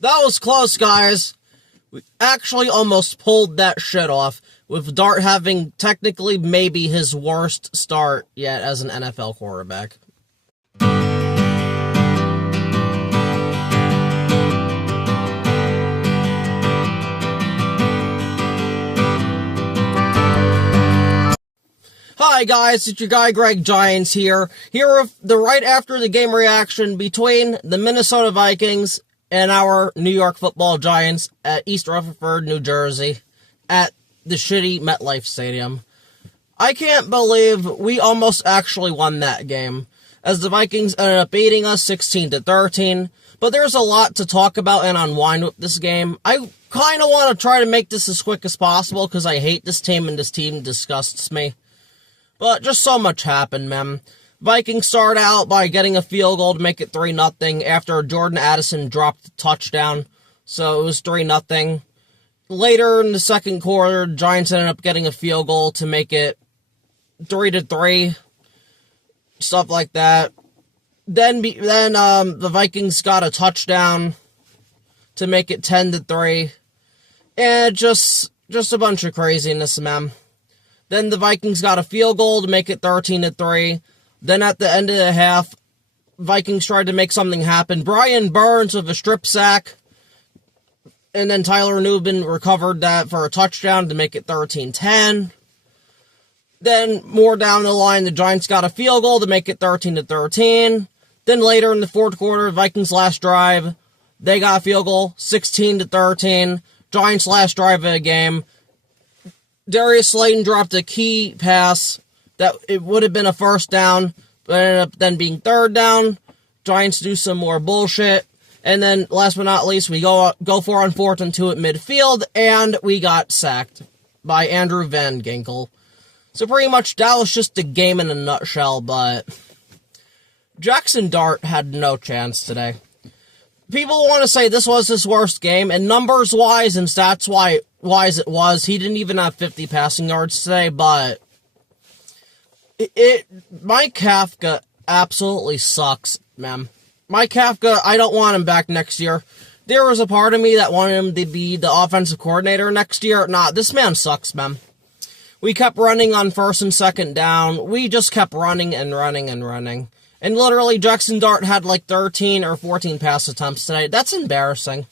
That was close, guys. We actually almost pulled that shit off, with Dart having technically maybe his worst start yet as an NFL quarterback. Hi guys, it's your guy Greg Giants here with the right after the game reaction between the Minnesota Vikings and our New York Football Giants at East Rutherford, New Jersey, at the shitty MetLife Stadium. I can't believe we almost actually won that game, as the Vikings ended up beating us 16-13, but there's a lot to talk about and unwind with this game. I kind of want to try to make this as quick as possible, because I hate this team and this team disgusts me. But just so much happened, man. Vikings start out by getting a field goal to make it 3-0 after Jordan Addison dropped a touchdown. So it was 3-0. Later in the second quarter, Giants ended up getting a field goal to make it 3-3. Stuff like that. Then the Vikings got a touchdown to make it 10-3. And just a bunch of craziness, man. Then the Vikings got a field goal to make it 13-3. Then at the end of the half, Vikings tried to make something happen. Brian Burns with a strip sack. And then Tyler Nubin recovered that for a touchdown to make it 13-10. Then more down the line, the Giants got a field goal to make it 13-13. Then later in the fourth quarter, Vikings' last drive, they got a field goal, 16-13. Giants' last drive of the game. Darius Slayton dropped a key pass that it would have been a first down, but ended up then being third down. Giants do some more bullshit. And then, last but not least, we go for on 4th and 2 at midfield, and we got sacked by Andrew Van Ginkel. So pretty much, that was just the game in a nutshell, but Jackson Dart had no chance today. People want to say this was his worst game, and numbers-wise and stats-wise it was. He didn't even have 50 passing yards today, but Mike Kafka absolutely sucks, man. Mike Kafka, I don't want him back next year. There was a part of me that wanted him to be the offensive coordinator next year. Nah, this man sucks, man. We kept running on 1st and 2nd down. We just kept running and running and running. And literally, Jackson Dart had like 13 or 14 pass attempts today. That's embarrassing.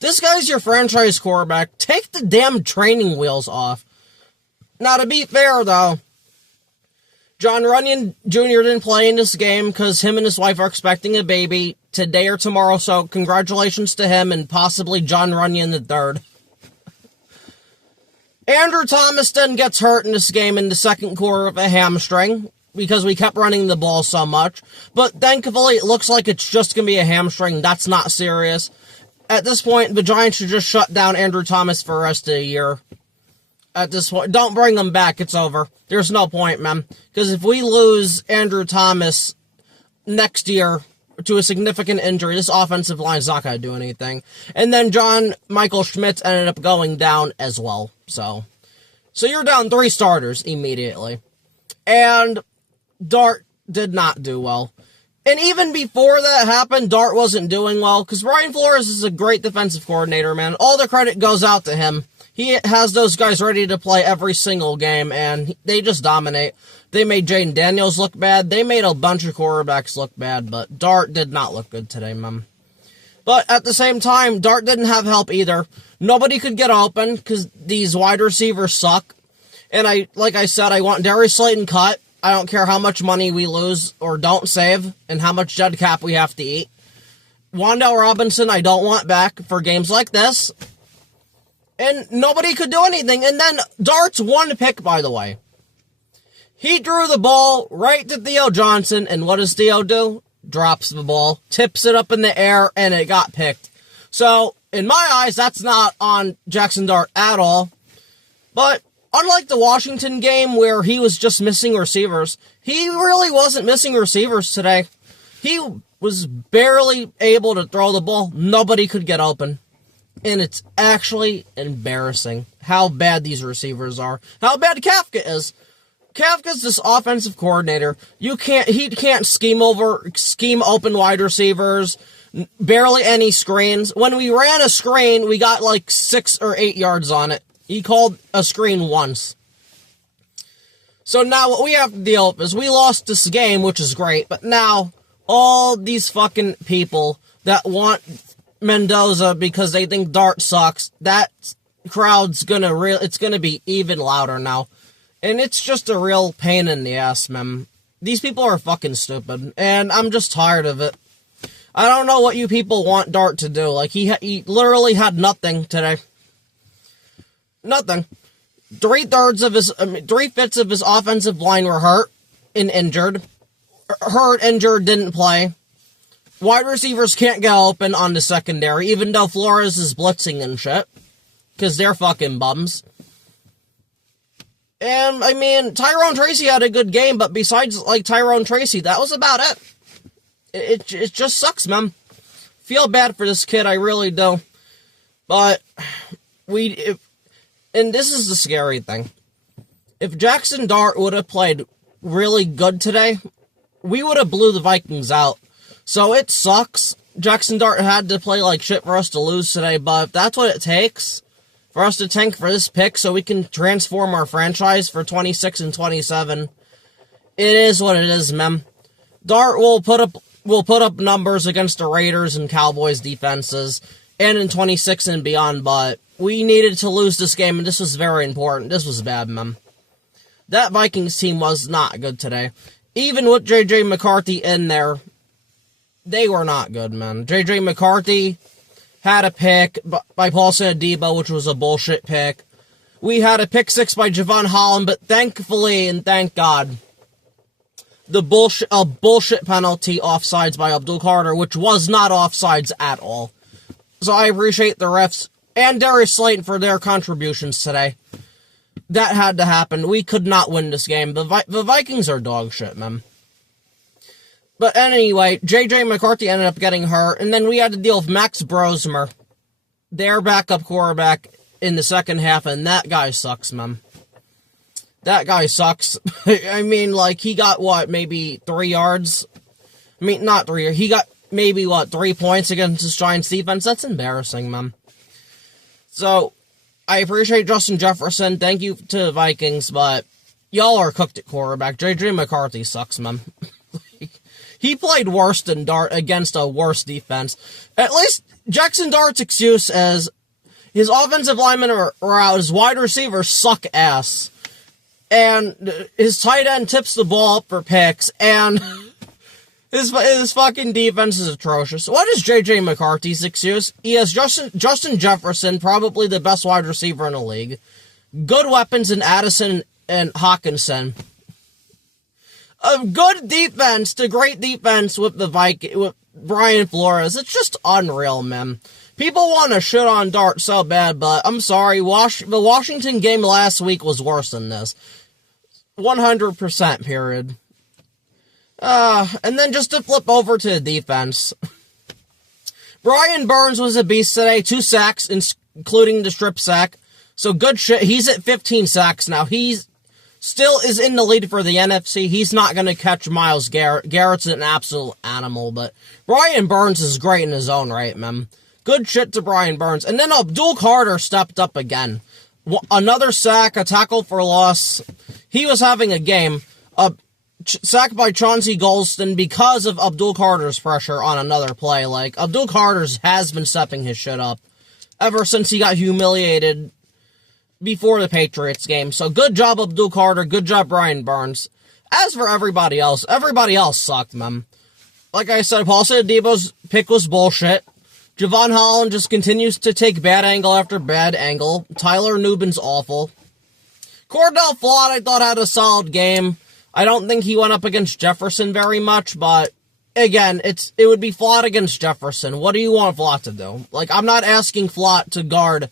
This guy's your franchise quarterback. Take the damn training wheels off. Now, to be fair, though, John Runyon Jr. didn't play in this game because him and his wife are expecting a baby today or tomorrow, so congratulations to him and possibly John Runyon III. Andrew Thomas then gets hurt in this game in the second quarter of a hamstring, because we kept running the ball so much. But thankfully, it looks like it's just going to be a hamstring. That's not serious. At this point, the Giants should just shut down Andrew Thomas for the rest of the year. At this point, don't bring him back. It's over. There's no point, man. Because if we lose Andrew Thomas next year to a significant injury, this offensive line's not going to do anything. And then John Michael Schmitz ended up going down as well. So you're down 3 starters immediately. And Dart did not do well. And even before that happened, Dart wasn't doing well, because Brian Flores is a great defensive coordinator, man. All the credit goes out to him. He has those guys ready to play every single game, and they just dominate. They made Jaden Daniels look bad. They made a bunch of quarterbacks look bad, but Dart did not look good today, man. But at the same time, Dart didn't have help either. Nobody could get open, because these wide receivers suck. And like I said, I want Darius Slayton cut. I don't care how much money we lose or don't save and how much dead cap we have to eat. Wan'Dale Robinson, I don't want back for games like this. And nobody could do anything. And then Dart's one pick, by the way. He drew the ball right to Theo Johnson, and what does Theo do? Drops the ball, tips it up in the air, and it got picked. So, in my eyes, that's not on Jackson Dart at all. But unlike the Washington game where he was just missing receivers, he really wasn't missing receivers today. He was barely able to throw the ball. Nobody could get open. And it's actually embarrassing how bad these receivers are. How bad Kafka is. Kafka's this offensive coordinator. He can't scheme open wide receivers, barely any screens. When we ran a screen, we got like 6 or 8 yards on it. He called a screen once. So now what we have to deal with is we lost this game, which is great, but now all these fucking people that want Mendoza because they think Dart sucks, that crowd's it's gonna be even louder now. And it's just a real pain in the ass, man. These people are fucking stupid, and I'm just tired of it. I don't know what you people want Dart to do. Like, he literally had nothing today. Nothing. 3/5 of his offensive line were hurt and injured. Hurt, injured, didn't play. Wide receivers can't get open on the secondary, even though Flores is blitzing and shit. Because they're fucking bums. And, I mean, Tyrone Tracy had a good game, but besides, like, Tyrone Tracy, that was about it. It just sucks, man. Feel bad for this kid, I really do. But, and this is the scary thing. If Jackson Dart would have played really good today, we would have blew the Vikings out. So it sucks. Jackson Dart had to play like shit for us to lose today, but if that's what it takes for us to tank for this pick so we can transform our franchise for 26 and 27, it is what it is, man. Dart will put up numbers against the Raiders and Cowboys defenses and in 26 and beyond, but we needed to lose this game, and this was very important. This was bad, man. That Vikings team was not good today. Even with J.J. McCarthy in there, they were not good, man. J.J. McCarthy had a pick by Paulson Adebo, which was a bullshit pick. We had a pick 6 by Javon Holland, but thankfully, and thank God, a bullshit penalty offsides by Abdul Carter, which was not offsides at all. So I appreciate the refs and Darius Slayton for their contributions today. That had to happen. We could not win this game. The Vikings are dog shit, man. But anyway, J.J. McCarthy ended up getting hurt, and then we had to deal with Max Brosmer, their backup quarterback, in the second half, and that guy sucks, man. That guy sucks. I mean, like, he got, maybe 3 yards? I mean, not 3 yards. He got maybe, 3 points against this Giants defense? That's embarrassing, man. So, I appreciate Justin Jefferson. Thank you to the Vikings, but y'all are cooked at quarterback. J.J. McCarthy sucks, man. He played worse than Dart against a worse defense. At least Jackson Dart's excuse is his offensive linemen are out, his wide receivers suck ass, and his tight end tips the ball up for picks, and his fucking defense is atrocious. What is J.J. McCarthy's excuse? He has Justin Jefferson, probably the best wide receiver in the league. Good weapons in Addison and Hawkinson. A good defense to great defense with with Brian Flores. It's just unreal, man. People want to shit on Dart so bad, but I'm sorry. The Washington game last week was worse than this. 100%, period. And then just to flip over to the defense. Brian Burns was a beast today. 2 sacks, including the strip sack. So good shit. He's at 15 sacks now. He's still is in the lead for the NFC. He's not going to catch Myles Garrett. Garrett's an absolute animal, but Brian Burns is great in his own right, man. Good shit to Brian Burns. And then Abdul Carter stepped up again. Another sack, a tackle for loss. He was having a game. Sacked by Chauncey Golston because of Abdul Carter's pressure on another play. Like, Abdul Carter's has been stepping his shit up ever since he got humiliated before the Patriots game. So good job, Abdul Carter. Good job, Brian Burns. As for everybody else sucked, man. Like I said, Paulson Adebo's pick was bullshit. Javon Holland just continues to take bad angle after bad angle. Tyler Nubin's awful. Cordell Flott, I thought, had a solid game. I don't think he went up against Jefferson very much, but again, it would be Flott against Jefferson. What do you want Flott to do? Like, I'm not asking Flott to guard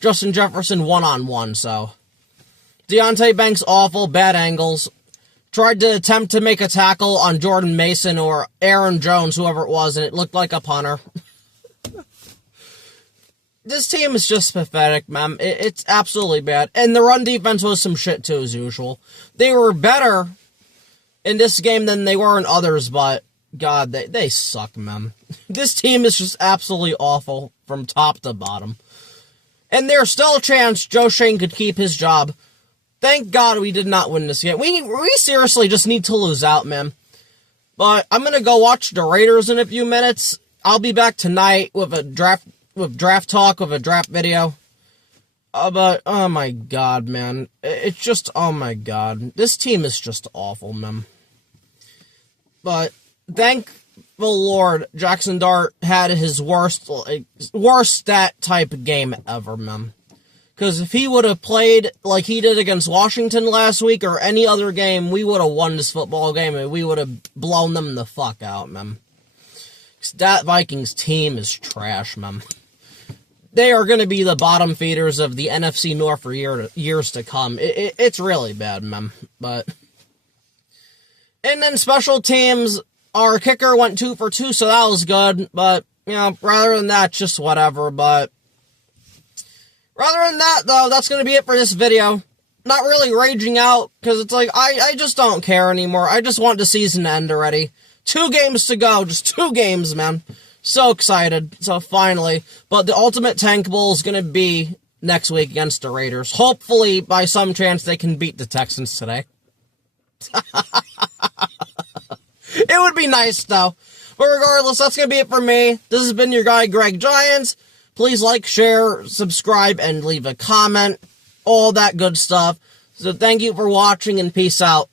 Justin Jefferson one-on-one, so. Deontay Banks awful, bad angles. Tried to attempt to make a tackle on Jordan Mason or Aaron Jones, whoever it was, and it looked like a punter. This team is just pathetic, man. It's absolutely bad. And the run defense was some shit, too, as usual. They were better in this game than they were in others, but, God, they suck, man. This team is just absolutely awful from top to bottom. And there's still a chance Joe Schoen could keep his job. Thank God we did not win this game. We seriously just need to lose out, man. But I'm going to go watch the Raiders in a few minutes. I'll be back tonight with a draft talk, with a draft video. But, oh my God, man. It's just, oh my God. This team is just awful, man. But, thank the Lord, Jackson Dart had his worst stat type game ever, man. Because if he would have played like he did against Washington last week or any other game, we would have won this football game and we would have blown them the fuck out, man. Because that Vikings team is trash, man. They are going to be the bottom feeders of the NFC North for years to come. It's really bad, man. But, and then special teams, our kicker went 2 for 2, so that was good. But, you know, rather than that, just whatever. But, rather than that, though, that's going to be it for this video. Not really raging out, because it's like, I just don't care anymore. I just want the season to end already. 2 games to go, just 2 games, man. So excited, so finally. But the ultimate tank bowl is going to be next week against the Raiders. Hopefully, by some chance, they can beat the Texans today. It would be nice, though. But regardless, that's going to be it for me. This has been your guy, Greg Giants. Please like, share, subscribe, and leave a comment. All that good stuff. So thank you for watching, and peace out.